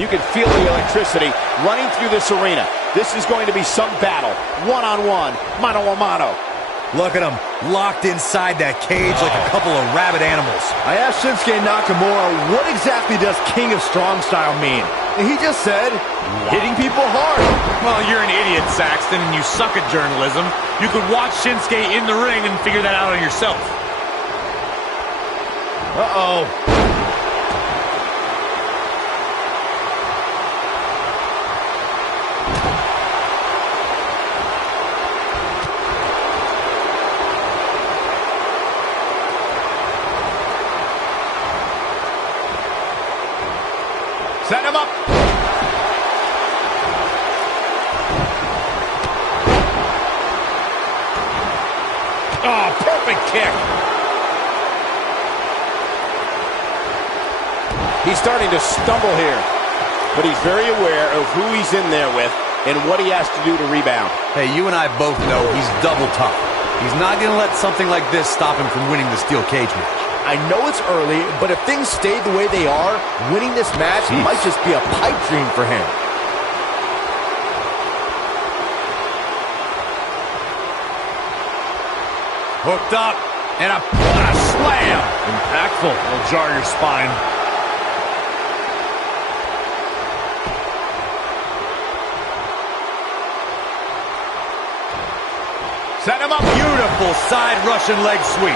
You can feel the electricity running through this arena. This is going to be some battle. One-on-one, mano-a-mano. Look at him, locked inside that cage like a couple of rabid animals. I asked Shinsuke Nakamura, what exactly does King of Strong Style mean? And he just said, hitting people hard. Well, you're an idiot, Saxton, and you suck at journalism. You could watch Shinsuke in the ring and figure that out on yourself. Uh-oh. Set him up. Oh, perfect kick. He's starting to stumble here, but he's very aware of who he's in there with and what he has to do to rebound. Hey, you and I both know he's double tough. He's not going to let something like this stop him from winning the steel cage match. I know it's early, but if things stay the way they are, winning this match might just be a pipe dream for him. Hooked up, and a slam. Impactful. It'll jar your spine. Set him up. Beautiful side Russian leg sweep.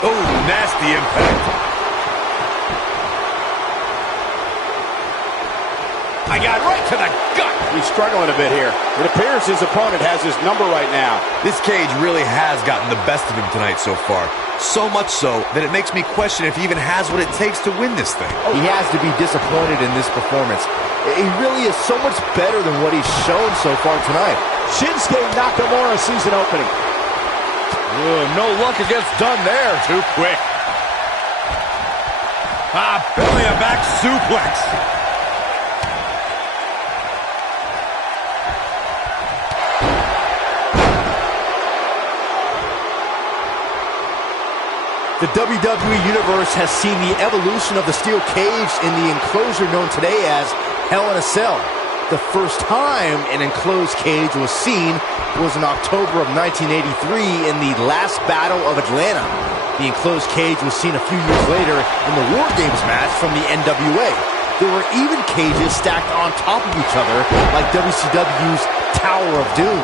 Oh, nasty impact. I got right to the gut. He's struggling a bit here. It appears his opponent has his number right now. This cage really has gotten the best of him tonight so far. So much so that it makes me question if he even has what it takes to win this thing. He has to be disappointed in this performance. He really is so much better than what he's shown so far tonight. Shinsuke Nakamura season opening. No luck against Dunne there. Too quick. Belly to back suplex. The WWE Universe has seen the evolution of the steel cage in the enclosure known today as Hell in a Cell. The first time an enclosed cage was seen was in October of 1983 in the last Battle of Atlanta. The enclosed cage was seen a few years later in the War Games match from the NWA. There were even cages stacked on top of each other like WCW's Tower of Doom.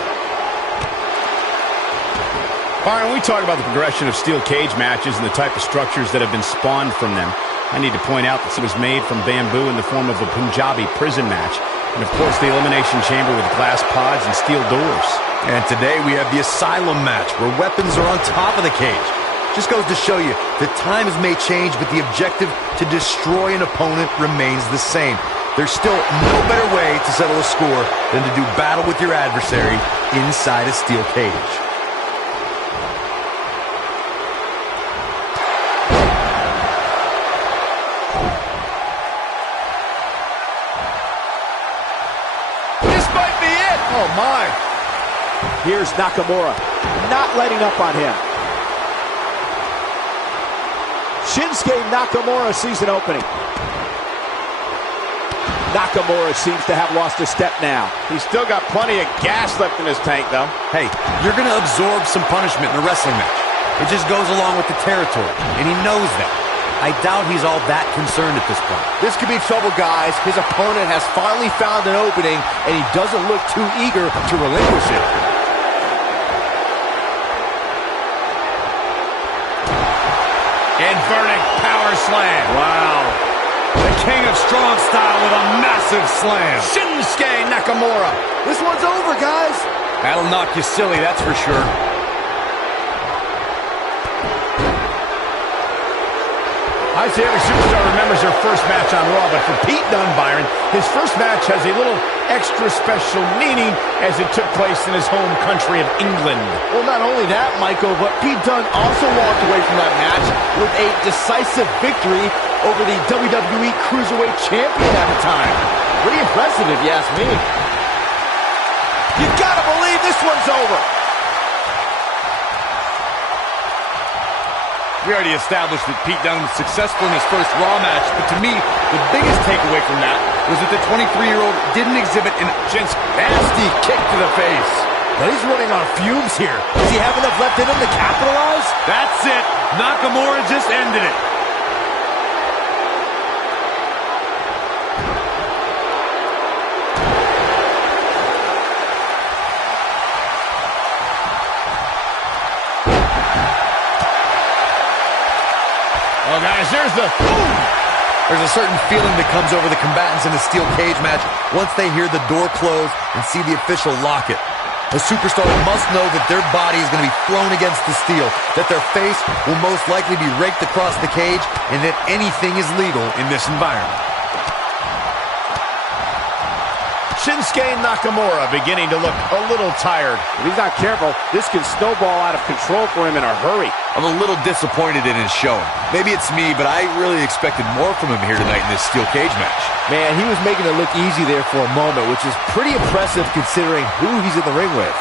Byron, we talk about the progression of steel cage matches and the type of structures that have been spawned from them. I need to point out that it was made from bamboo in the form of a Punjabi prison match. And, of course, the Elimination Chamber with glass pods and steel doors. And today we have the Asylum match where weapons are on top of the cage. Just goes to show you that times may change, but the objective to destroy an opponent remains the same. There's still no better way to settle a score than to do battle with your adversary inside a steel cage. Oh, my. Here's Nakamura, not letting up on him. Shinsuke Nakamura season opening. Nakamura seems to have lost a step now. He's still got plenty of gas left in his tank, though. Hey, you're going to absorb some punishment in a wrestling match. It just goes along with the territory, and he knows that. I doubt he's all that concerned at this point. This could be trouble, guys. His opponent has finally found an opening, and he doesn't look too eager to relinquish it. Inverted power slam. Wow. The king of strong style with a massive slam. Shinsuke Nakamura. This one's over, guys. That'll knock you silly, that's for sure. I say every superstar remembers their first match on Raw, but for Pete Dunne, Byron, his first match has a little extra special meaning as it took place in his home country of England. Well, not only that, Michael, but Pete Dunne also walked away from that match with a decisive victory over the WWE Cruiserweight Champion at the time. Pretty impressive. impressive if you ask me. You've got to believe this one's over. We already established that Pete Dunne was successful in his first Raw match, but to me, the biggest takeaway from that was that the 23-year-old didn't exhibit an nasty kick to the face. But he's running on fumes here. Does he have enough left in him to capitalize? That's it. Nakamura just ended it. Oh, guys, there's a certain feeling that comes over the combatants in a steel cage match once they hear the door close and see the official lock it. A superstar must know that their body is going to be thrown against the steel, that their face will most likely be raked across the cage, and that anything is legal in this environment. Shinsuke Nakamura beginning to look a little tired. If he's not careful, this can snowball out of control for him in a hurry. I'm a little disappointed in his showing. Maybe it's me, but I really expected more from him here tonight in this steel cage match. Man, he was making it look easy there for a moment, which is pretty impressive considering who he's in the ring with.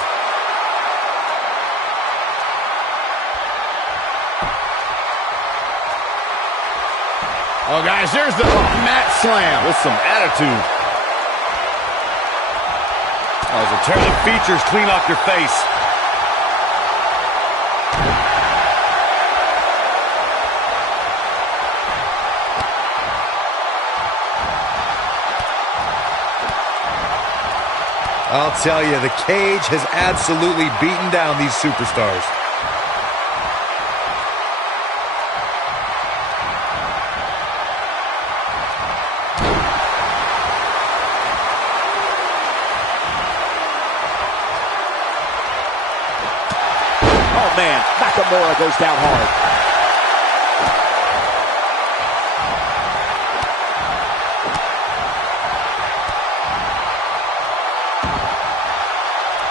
Oh, guys, there's the mat slam with some attitude. Oh, as a tear the features clean off your face. I'll tell you, the cage has absolutely beaten down these superstars. Oh, man, Nakamura goes down hard.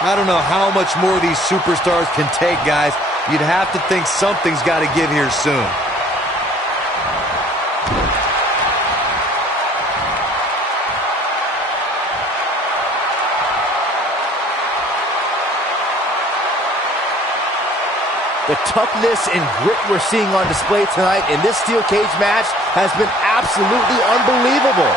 I don't know how much more these superstars can take, guys. You'd have to think something's got to give here soon. The toughness and grit we're seeing on display tonight in this steel cage match has been absolutely unbelievable.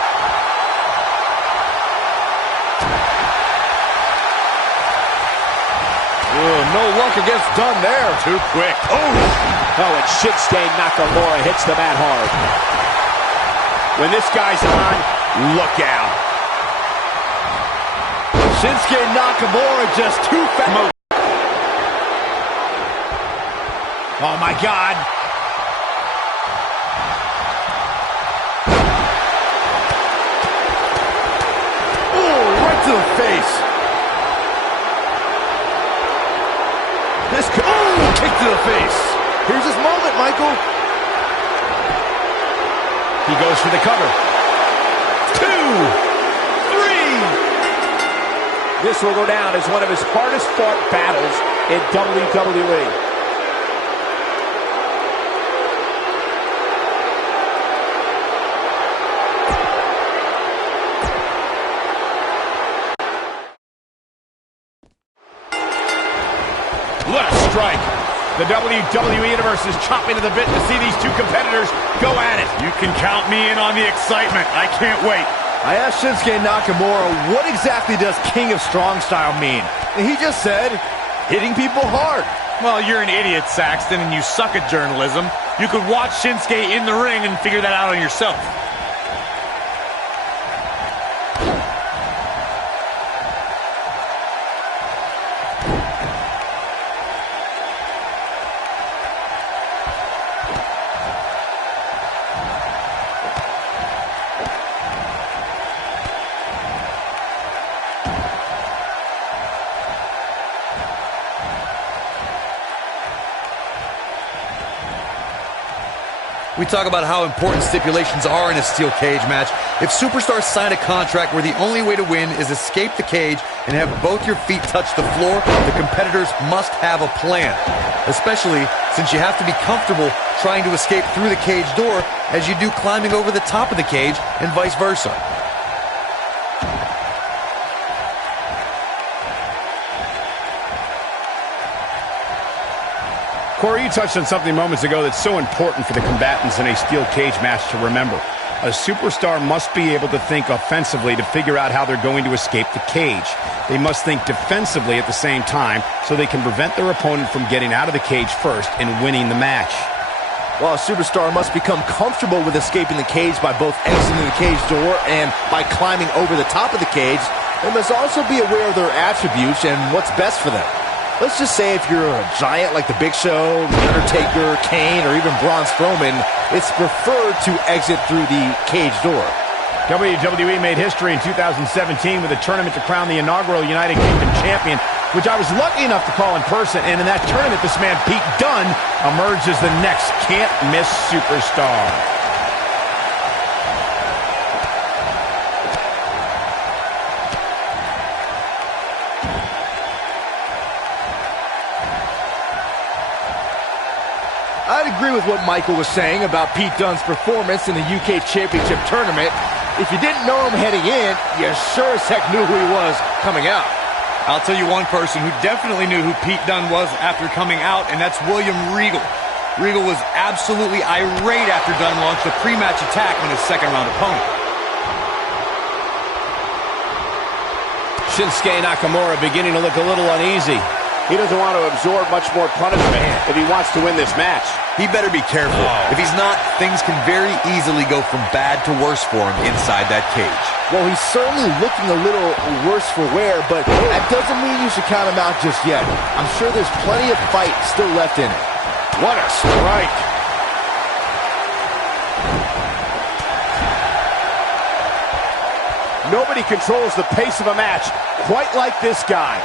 No luck against Dunne there. Too quick. Oh, and Shinsuke Nakamura hits the mat hard. When this guy's on, look out. Shinsuke Nakamura just too fast. Oh, my God. Oh, right to the face. This kick to the face. Here's his moment, Michael. He goes for the cover. 2, 3. This will go down as one of his hardest fought battles in WWE. What a strike. The WWE Universe is chopping to the bit to see these two competitors go at it. You can count me in on the excitement. I can't wait. I asked Shinsuke Nakamura, what exactly does King of Strong Style mean? And he just said, hitting people hard. Well, you're an idiot, Saxton, and you suck at journalism. You could watch Shinsuke in the ring and figure that out on yourself. We talk about how important stipulations are in a steel cage match. If superstars sign a contract where the only way to win is escape the cage and have both your feet touch the floor, the competitors must have a plan. Especially since you have to be comfortable trying to escape through the cage door as you do climbing over the top of the cage and vice versa. Corey, you touched on something moments ago that's so important for the combatants in a steel cage match to remember. A superstar must be able to think offensively to figure out how they're going to escape the cage. They must think defensively at the same time so they can prevent their opponent from getting out of the cage first and winning the match. Well, a superstar must become comfortable with escaping the cage by both exiting the cage door and by climbing over the top of the cage. They must also be aware of their attributes and what's best for them. Let's just say if you're a giant like The Big Show, The Undertaker, Kane, or even Braun Strowman, it's preferred to exit through the cage door. WWE made history in 2017 with a tournament to crown the inaugural United Kingdom champion, which I was lucky enough to call in person. And in that tournament, this man, Pete Dunne, emerged as the next can't-miss superstar. I'd agree with what Michael was saying about Pete Dunne's performance in the UK Championship Tournament. If you didn't know him heading in, you sure as heck knew who he was coming out. I'll tell you one person who definitely knew who Pete Dunne was after coming out, and that's William Regal. Regal was absolutely irate after Dunne launched a pre-match attack on his second-round opponent. Shinsuke Nakamura beginning to look a little uneasy. He doesn't want to absorb much more punishment if he wants to win this match. He better be careful. If he's not, things can very easily go from bad to worse for him inside that cage. Well, he's certainly looking a little worse for wear, but that doesn't mean you should count him out just yet. I'm sure there's plenty of fight still left in it. What a strike. Nobody controls the pace of a match quite like this guy.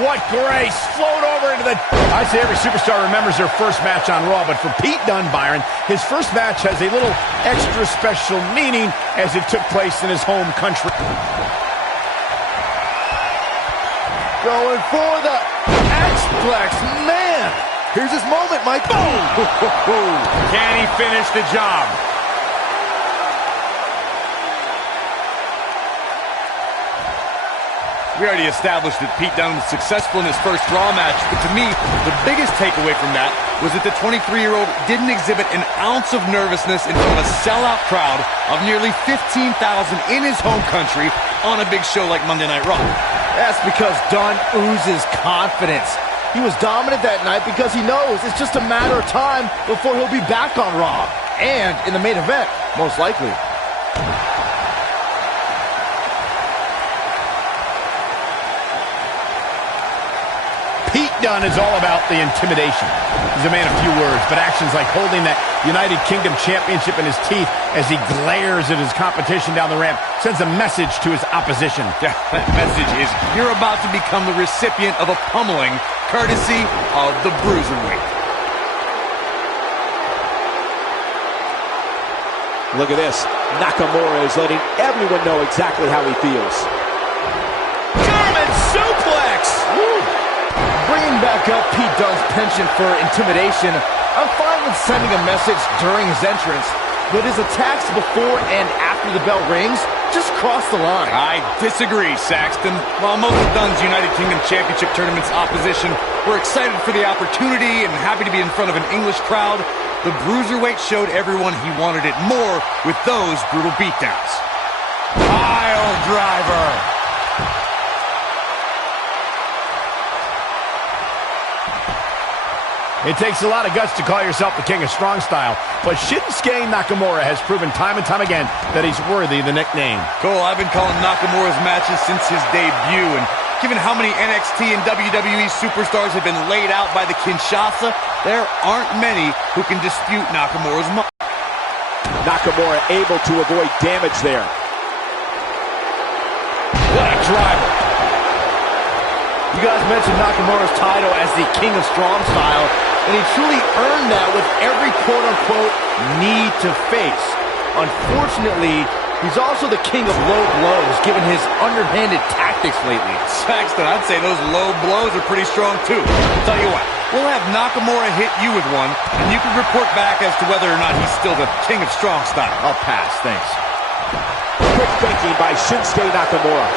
What grace! Float over into the... I'd say every superstar remembers their first match on Raw, but for Pete Dunne, Byron, his first match has a little extra special meaning as it took place in his home country. Going for the X-Plex, man! Here's his moment, Mike. Boom! Can he finish the job? We already established that Pete Dunne was successful in his first Raw match, but to me, the biggest takeaway from that was that the 23-year-old didn't exhibit an ounce of nervousness in front of a sellout crowd of nearly 15,000 in his home country on a big show like Monday Night Raw. That's because Dunne oozes confidence. He was dominant that night because he knows it's just a matter of time before he'll be back on Raw. And in the main event, most likely. Pete Dunne is all about the intimidation. He's a man of few words, but actions like holding that United Kingdom Championship in his teeth as he glares at his competition down the ramp sends a message to his opposition. Yeah, that message is you're about to become the recipient of a pummeling courtesy of the Bruiserweight. Look at this. Nakamura is letting everyone know exactly how he feels. German suplex! Woo. Bringing back up Pete Dunne's penchant for intimidation, I'm fine with sending a message during his entrance, but his attacks before and after the bell rings just cross the line. I disagree, Saxton. While most of Dunne's United Kingdom Championship Tournament's opposition were excited for the opportunity and happy to be in front of an English crowd, the Bruiserweight showed everyone he wanted it more with those brutal beatdowns. Pile driver! It takes a lot of guts to call yourself the king of strong style, but Shinsuke Nakamura has proven time and time again that he's worthy of the nickname. Cole, I've been calling Nakamura's matches since his debut, and given how many NXT and WWE superstars have been laid out by the Kinshasa, there aren't many who can dispute Nakamura's mark. Nakamura able to avoid damage there. What a driver! You guys mentioned Nakamura's title as the King of Strong Style, and he truly earned that with every quote-unquote need to face. Unfortunately, he's also the king of low blows, given his underhanded tactics lately. Saxton, I'd say those low blows are pretty strong too. Tell you what, we'll have Nakamura hit you with one, and you can report back as to whether or not he's still the King of Strong Style. I'll pass, thanks. Quick thinking by Shinsuke Nakamura.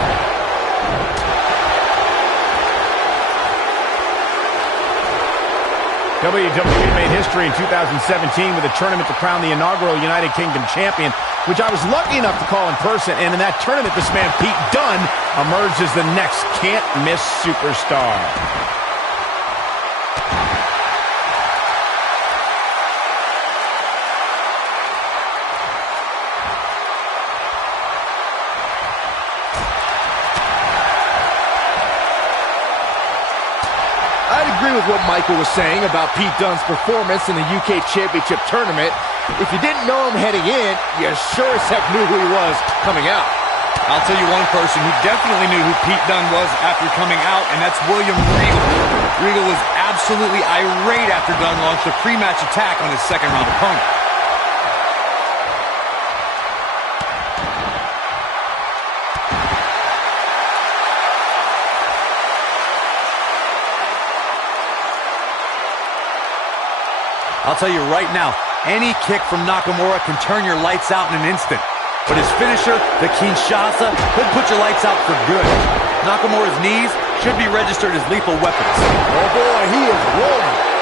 WWE made history in 2017 with a tournament to crown the inaugural United Kingdom champion, which I was lucky enough to call in person. And in that tournament, this man, Pete Dunne, emerged as the next can't-miss superstar. I'd agree with what Michael was saying about Pete Dunne's performance in the UK Championship Tournament. If you didn't know him heading in, you sure as heck knew who he was coming out. I'll tell you one person who definitely knew who Pete Dunne was after coming out, and that's William Regal. Regal was absolutely irate after Dunne launched a pre-match attack on his second-round opponent. I'll tell you right now, any kick from Nakamura can turn your lights out in an instant. But his finisher, the Kinshasa, could put your lights out for good. Nakamura's knees should be registered as lethal weapons. Oh boy, he is rolling.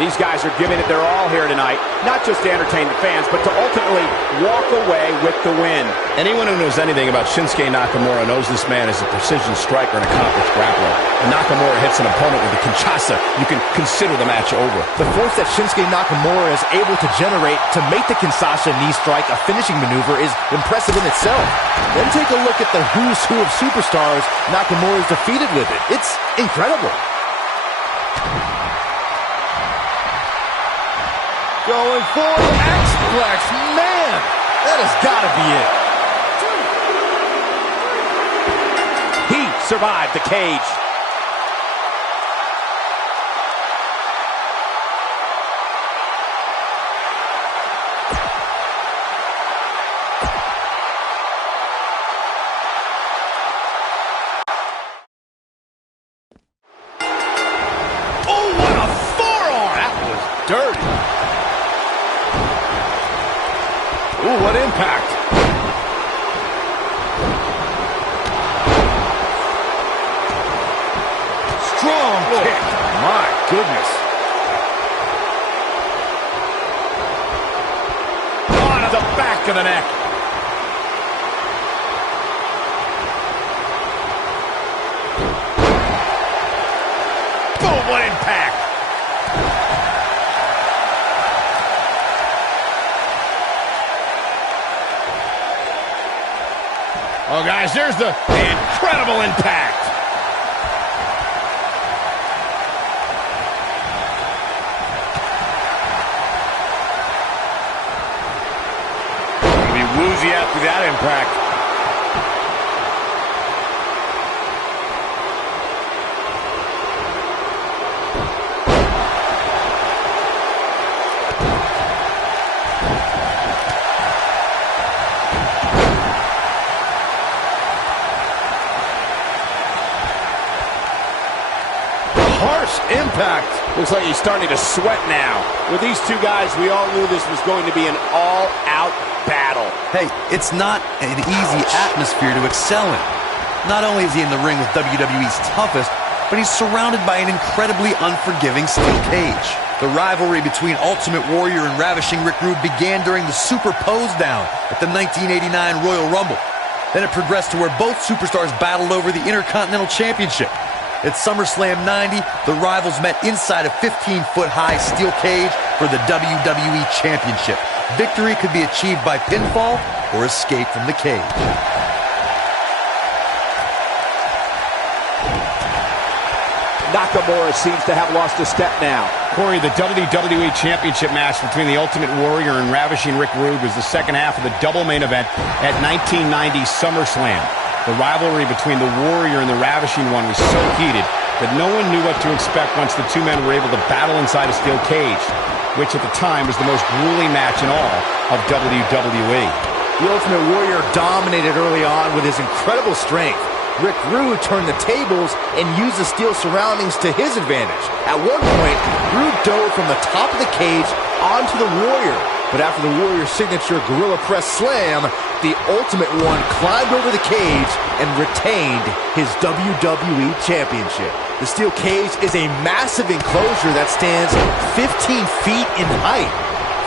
These guys are giving it their all here tonight, not just to entertain the fans, but to ultimately walk away with the win. Anyone who knows anything about Shinsuke Nakamura knows this man is a precision striker and accomplished grappler. When Nakamura hits an opponent with a Kinshasa, you can consider the match over. The force that Shinsuke Nakamura is able to generate to make the Kinshasa knee strike a finishing maneuver is impressive in itself. Then take a look at the who's who of superstars Nakamura is defeated with it. It's incredible. Going for the X-Flex. Man, that has got to be it. He survived the cage. Oh, what a forearm! That was dirty. Ooh, what impact. Strong kick. My goodness. On the back of the neck. Oh, what impact. Oh, guys, there's the incredible impact. Gonna be woozy after that impact. Harsh impact. Looks like he's starting to sweat now. With these two guys, we all knew this was going to be an all-out battle. Hey, it's not an easy atmosphere to excel in. Not only is he in the ring with WWE's toughest, but he's surrounded by an incredibly unforgiving steel cage. The rivalry between Ultimate Warrior and Ravishing Rick Rude began during the Super Pose Down at the 1989 Royal Rumble. Then it progressed to where both superstars battled over the Intercontinental Championship. At SummerSlam 90, the rivals met inside a 15-foot-high steel cage for the WWE Championship. Victory could be achieved by pinfall or escape from the cage. Nakamura seems to have lost a step now. Corey, the WWE Championship match between the Ultimate Warrior and Ravishing Rick Rude was the second half of the double main event at 1990 SummerSlam. The rivalry between the Warrior and the Ravishing One was so heated that no one knew what to expect once the two men were able to battle inside a steel cage, which at the time was the most grueling match in all of WWE. The Ultimate Warrior dominated early on with his incredible strength. Rick Rude turned the tables and used the steel surroundings to his advantage. At one point, Rude dove from the top of the cage onto the Warrior. But after the Warrior's signature Gorilla Press Slam, the Ultimate One climbed over the cage and retained his WWE Championship. The steel cage is a massive enclosure that stands 15 feet in height.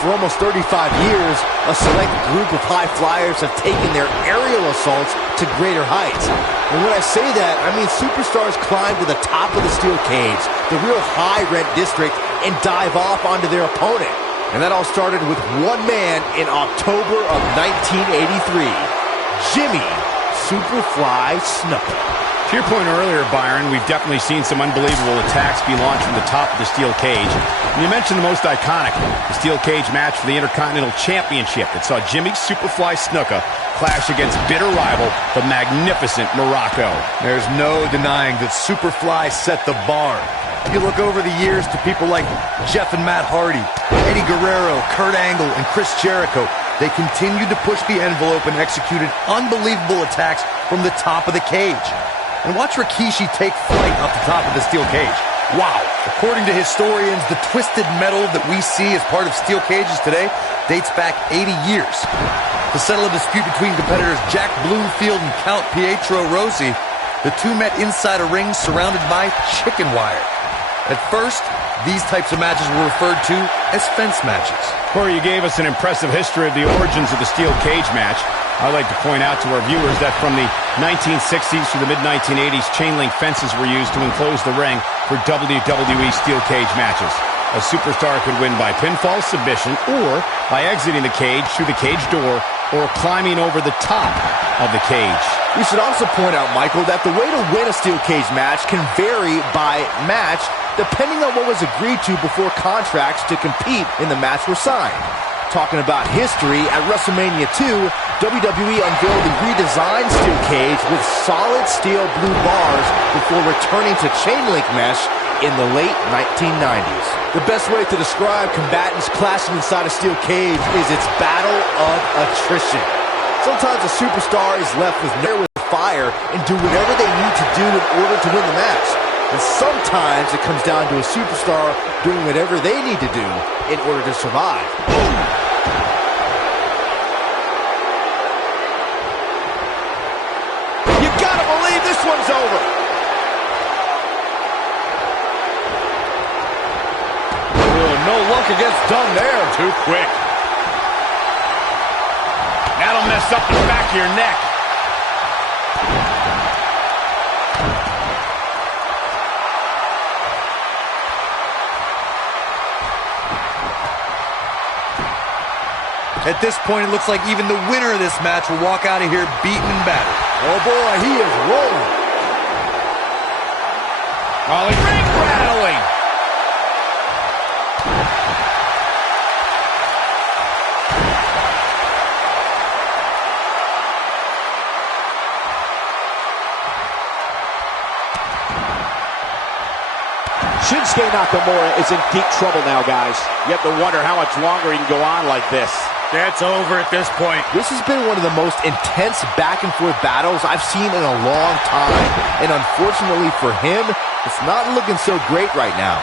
For almost 35 years, a select group of high flyers have taken their aerial assaults to greater heights. And when I say that, I mean superstars climb to the top of the steel cage, the real high-rent district, and dive off onto their opponent. And that all started with one man in October of 1983, Jimmy Superfly Snuka. To your point earlier, Byron, we've definitely seen some unbelievable attacks be launched from the top of the steel cage. And you mentioned the most iconic, the steel cage match for the Intercontinental Championship that saw Jimmy Superfly Snuka clash against bitter rival, the magnificent Morocco. There's no denying that Superfly set the bar. You look over the years to people like Jeff and Matt Hardy, Eddie Guerrero, Kurt Angle, and Chris Jericho. They continued to push the envelope and executed unbelievable attacks from the top of the cage. And watch Rikishi take flight off the top of the steel cage. Wow. According to historians, the twisted metal that we see as part of steel cages today dates back 80 years. To settle a dispute between competitors Jack Bloomfield and Count Pietro Rossi, the two met inside a ring surrounded by chicken wire. At first, these types of matches were referred to as fence matches. Corey, you gave us an impressive history of the origins of the steel cage match. I'd like to point out to our viewers that from the 1960s to the mid-1980s, chain link fences were used to enclose the ring for WWE steel cage matches. A superstar could win by pinfall submission or by exiting the cage through the cage door or climbing over the top of the cage. We should also point out, Michael, that the way to win a steel cage match can vary by match depending on what was agreed to before contracts to compete in the match were signed. Talking about history, at WrestleMania 2, WWE unveiled the redesigned steel cage with solid steel blue bars before returning to chain link mesh in the late 1990s. The best way to describe combatants clashing inside a steel cage is its battle of attrition. Sometimes a superstar is left with fire and do whatever they need to do in order to win the match. And sometimes it comes down to a superstar doing whatever they need to do in order to survive. You gotta believe this one's over. No luck against Dunne there. Too quick. That'll mess up the back of your neck. At this point, it looks like even the winner of this match will walk out of here beaten and battered. Oh boy, he is rolling. Ring rattling. Shinsuke Nakamura is in deep trouble now, guys. You have to wonder how much longer he can go on like this. That's over at this point. This has been one of the most intense back-and-forth battles I've seen in a long time. And unfortunately for him, it's not looking so great right now.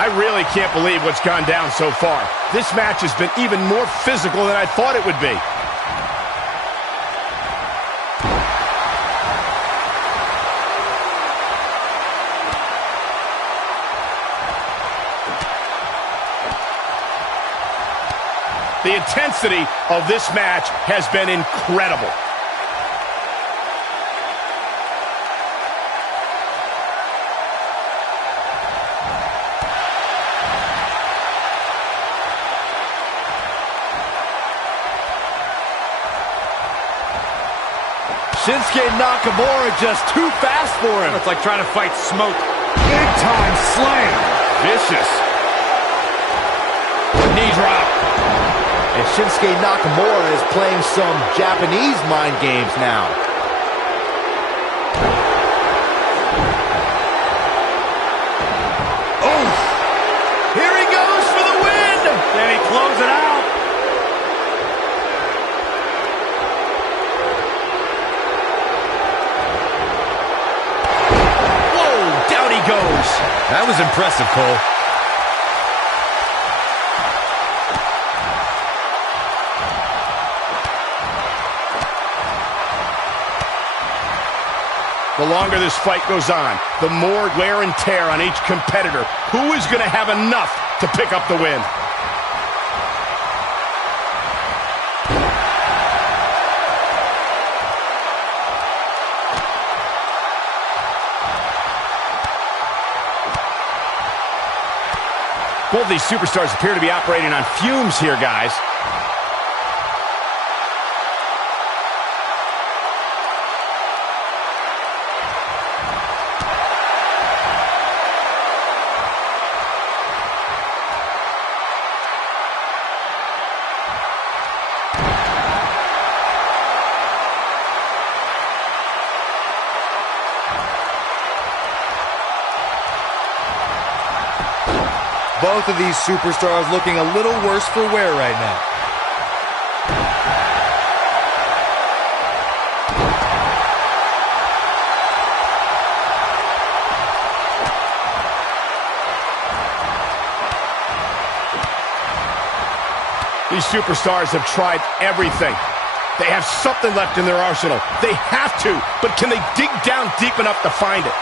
I really can't believe what's gone down so far. This match has been even more physical than I thought it would be. The intensity of this match has been incredible. Shinsuke Nakamura just too fast for him. It's like trying to fight smoke. Big time slam. Vicious. Knee drop. And Shinsuke Nakamura is playing some Japanese mind games now. Oh! Here he goes for the win! Can he close it out? That was impressive, Cole. The longer this fight goes on, the more wear and tear on each competitor. Who is going to have enough to pick up the win? Both these superstars appear to be operating on fumes here, guys. Both of these superstars looking a little worse for wear right now. These superstars have tried everything. They have something left in their arsenal. They have to, but can they dig down deep enough to find it?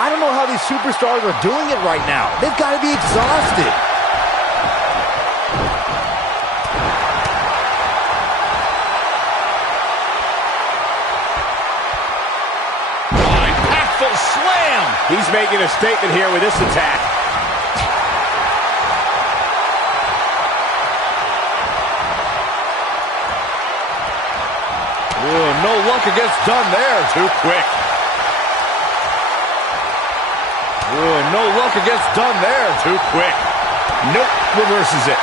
I don't know how these superstars are doing it right now. They've got to be exhausted. Impactful slam! He's making a statement here with this attack. Ooh, no luck against Dunne there. Too quick. Ooh, no luck against Dunne there. Too quick. Nope, reverses it.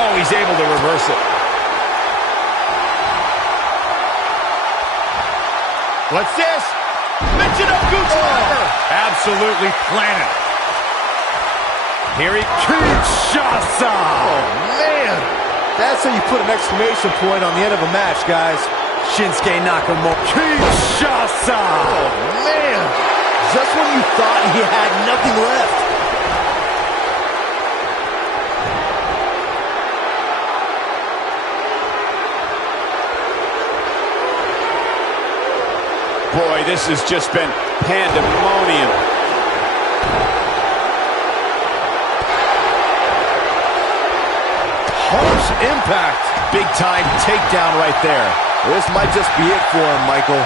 Oh, he's able to reverse it. What's this? Michinoku driver! Absolutely planted. Here he Kinshasa! Oh, man. That's how you put an exclamation point on the end of a match, guys. Shinsuke Nakamura. Kinshasa! Oh, man. Just when you thought he had nothing left. Boy, this has just been pandemonium. Harsh impact. Big time takedown right there. This might just be it for him, Michael.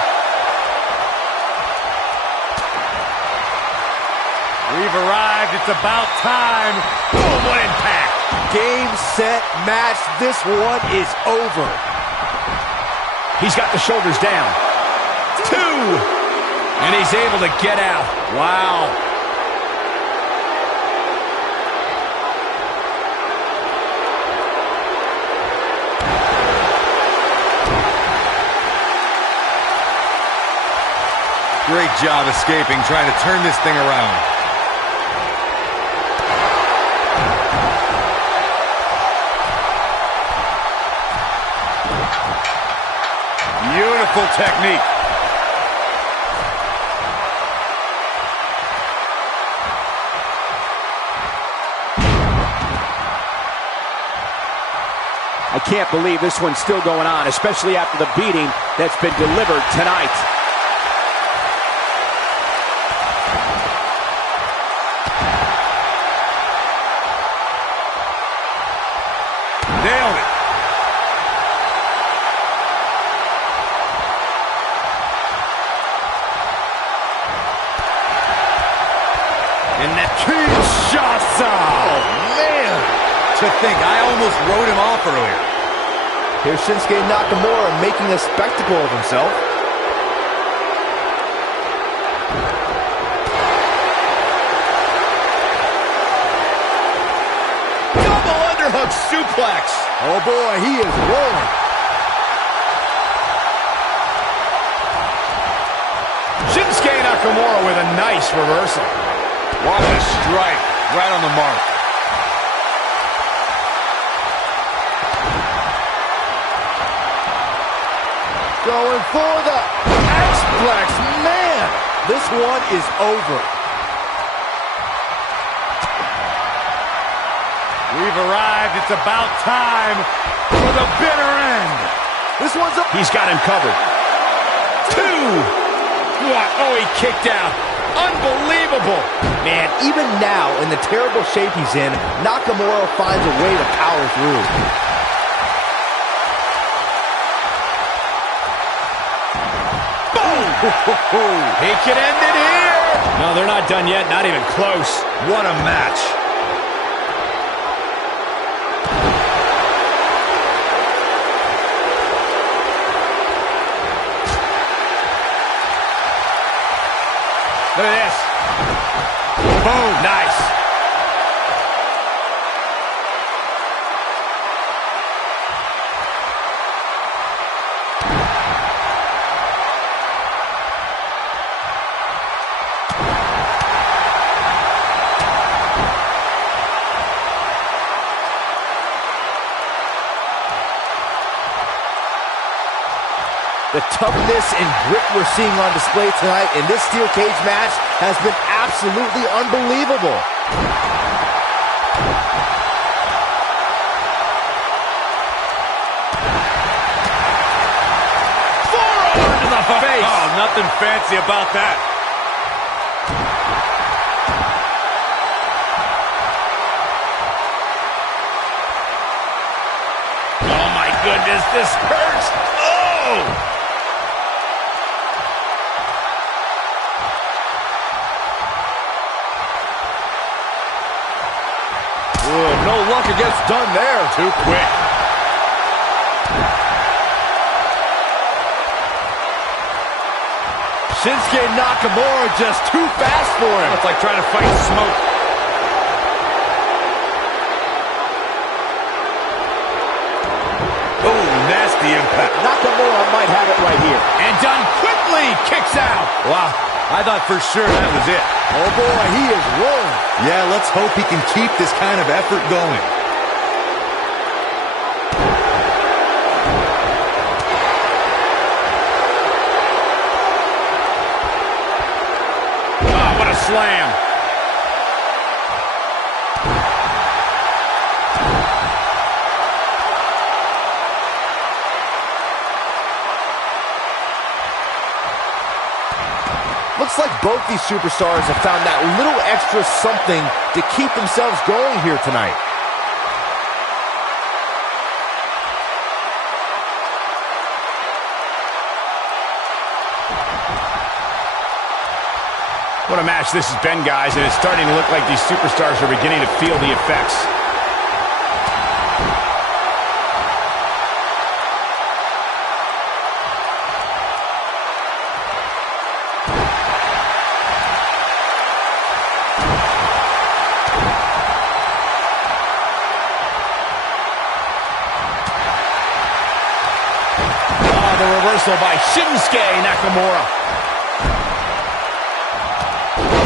We've arrived. It's about time. Boom, what impact. Game, set, match. This one is over. He's got the shoulders down. 2. And he's able to get out. Wow. Great job escaping, trying to turn this thing around. Beautiful technique. I can't believe this one's still going on, especially after the beating that's been delivered tonight. Nailed it. And that Kinshasa! Oh, man. To think, I almost wrote him off earlier. Here's Shinsuke Nakamura making a spectacle of himself. Double underhook suplex. Oh boy, he is rolling. Shinsuke Nakamura with a nice reversal. What a strike. Right on the mark. Going for the X-Plex. Man, this one is over. We've arrived. It's about time for the bitter end. This one's up. He's got him covered. 2. What? Oh, he kicked out. Unbelievable. Man, even now, in the terrible shape he's in, Nakamura finds a way to power through. He can end it here. No, they're not done yet. Not even close. What a match. Look at this. Boom. Nice. The toughness and grit we're seeing on display tonight in this steel cage match has been absolutely unbelievable. Forearm to the face. Oh, nothing fancy about that. Oh, my goodness. This hurts. Oh! No luck against Dunne there. Too quick. Shinsuke Nakamura just too fast for him. It's like trying to fight smoke. Oh, nasty impact. Nakamura might have it right here. And Dunne quickly kicks out. Wow, I thought for sure that was it. Oh boy, he is rolling. Yeah, let's hope he can keep this kind of effort going. Oh, what a slam. Looks like both these superstars have found that little extra something to keep themselves going here tonight. What a match this has been, guys, and it's starting to look like these superstars are beginning to feel the effects. The reversal by Shinsuke Nakamura.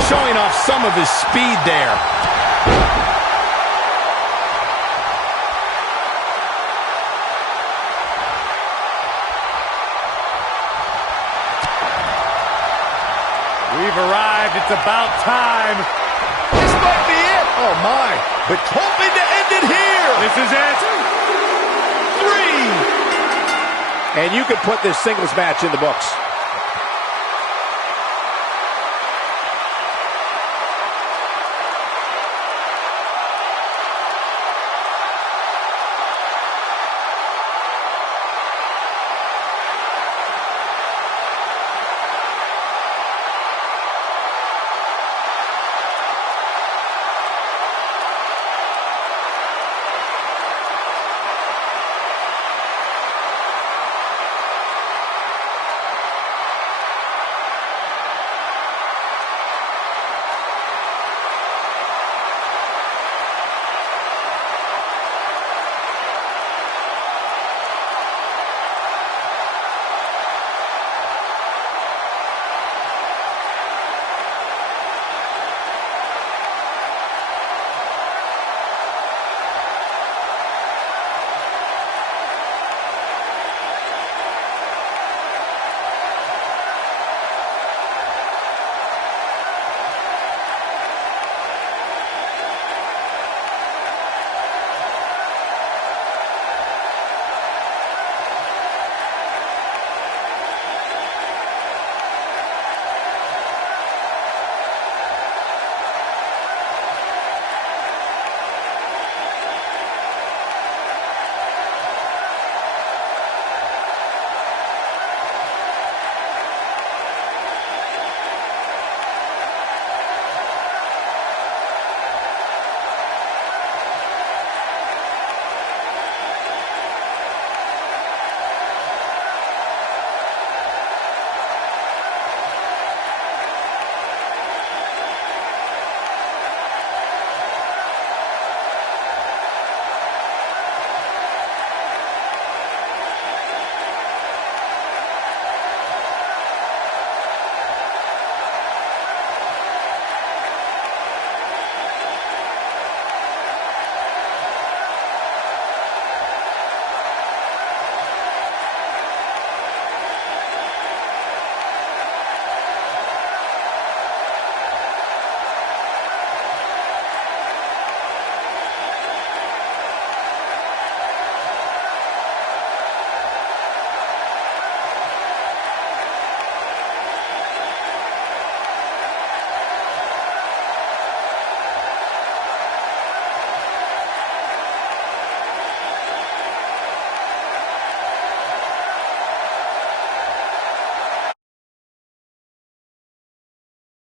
Showing off some of his speed there. We've arrived. It's about time. This might be it. Oh my. But hoping to end it here. This is it. 3. And you could put this singles match in the books.